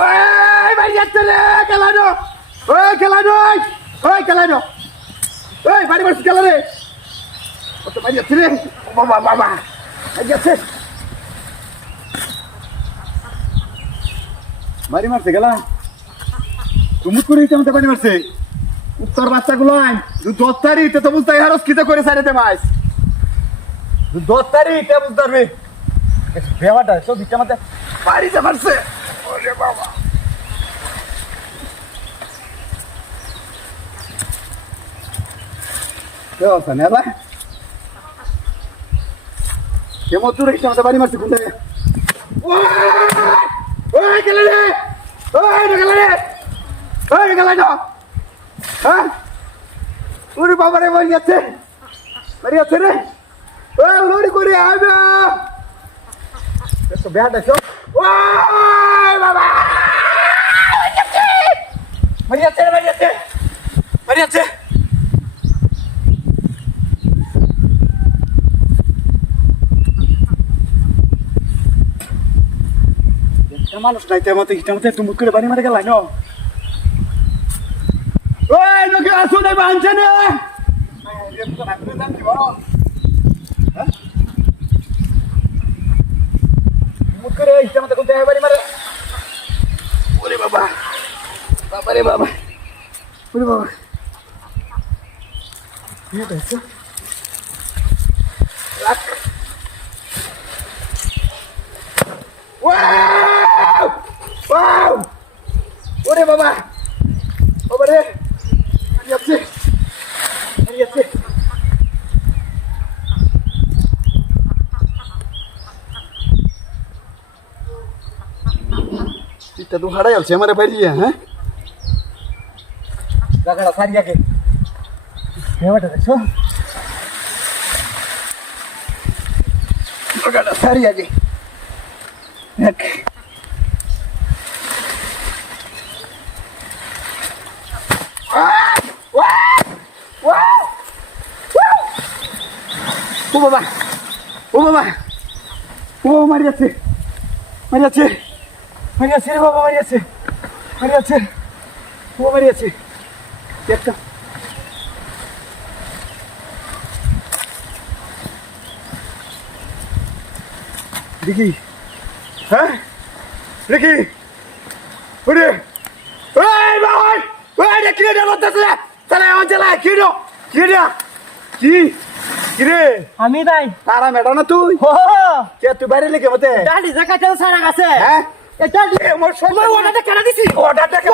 ওই বাড়ি যাচ্ছে রে খেলানো, ওই খেলানো, ওই খেলানো, ওই বাড়ি বাড়ি খেলা রে, ও তো বাড়ি যাচ্ছে রে, বাবা বাবা বাড়ি যাচ্ছে, বাড়ি মারছে গেলা, তুমি করে দিতে আমাকে বাড়ি মারছে, উত্তর বাচ্চাগুলো আইন, 10 তারিখ তো বুঝতে হারস কিতে করে সারিতে মাস, 10 তারিখ তে বুঝতে পারবি, বেহাটা সব দিতে আমাকে বাড়িতে মারছে, ওরে বাবা। ¿Qué pasa, nada? ¿Qué motor es que no te va a animar si junta? ¡Uy! ¡Que le dé! ¡Uy! ¡No que le dé! ¡Uy! ¡Que le dé! ¿Ah? ¡Uy! ¡Papá, le voy a hacer! ¡María, hacer! ¡Uy! ¡Uy! ¡Uy! ¡Habla! ¿Eso vean eso? ¡Uy! ¡Papá! ¡María, hacer! ¡María, hacer! ¡María, hacer! মানুষ নাই তেমতে তুমি করে বাড়ি মারে গেলাই ন ওই লোকে আসো নাই বানছে না মুখ করে তেমতে কোন বাড়ি মারে ওরে বাবা বাবা রে বাবা ওরে বাবা কি হয়েছে রাখ Wow! Wow! Ore baba! Baba re! Ari আছে! Ari আছে! Kita tu harai alse हमारे बैठिए हैं? Jaga सारी आके. क्या बात है सो? Jaga सारी आके. Okay. ও বাবা ও বাবা ও মারি যাচ্ছে মারি যাচ্ছে মারি যাচ্ছে রে বাবা মারি যাচ্ছে মারি যাচ্ছে ও মারি যাচ্ছে একটা দেখি হ্যাঁ দেখি ওরে ওই ভাই ওই দেখি রে বলতেছে চলে আমার চলে কি রে কি রে কি কিরে আমি তাই তারা মেডা না তুই ও কে তুই বাইরে লেগে মতে দাদি জায়গা চলে সারা গেছে হ্যাঁ এটা মোর সময় অর্ডারটা কেন দিছি অর্ডারটা কেন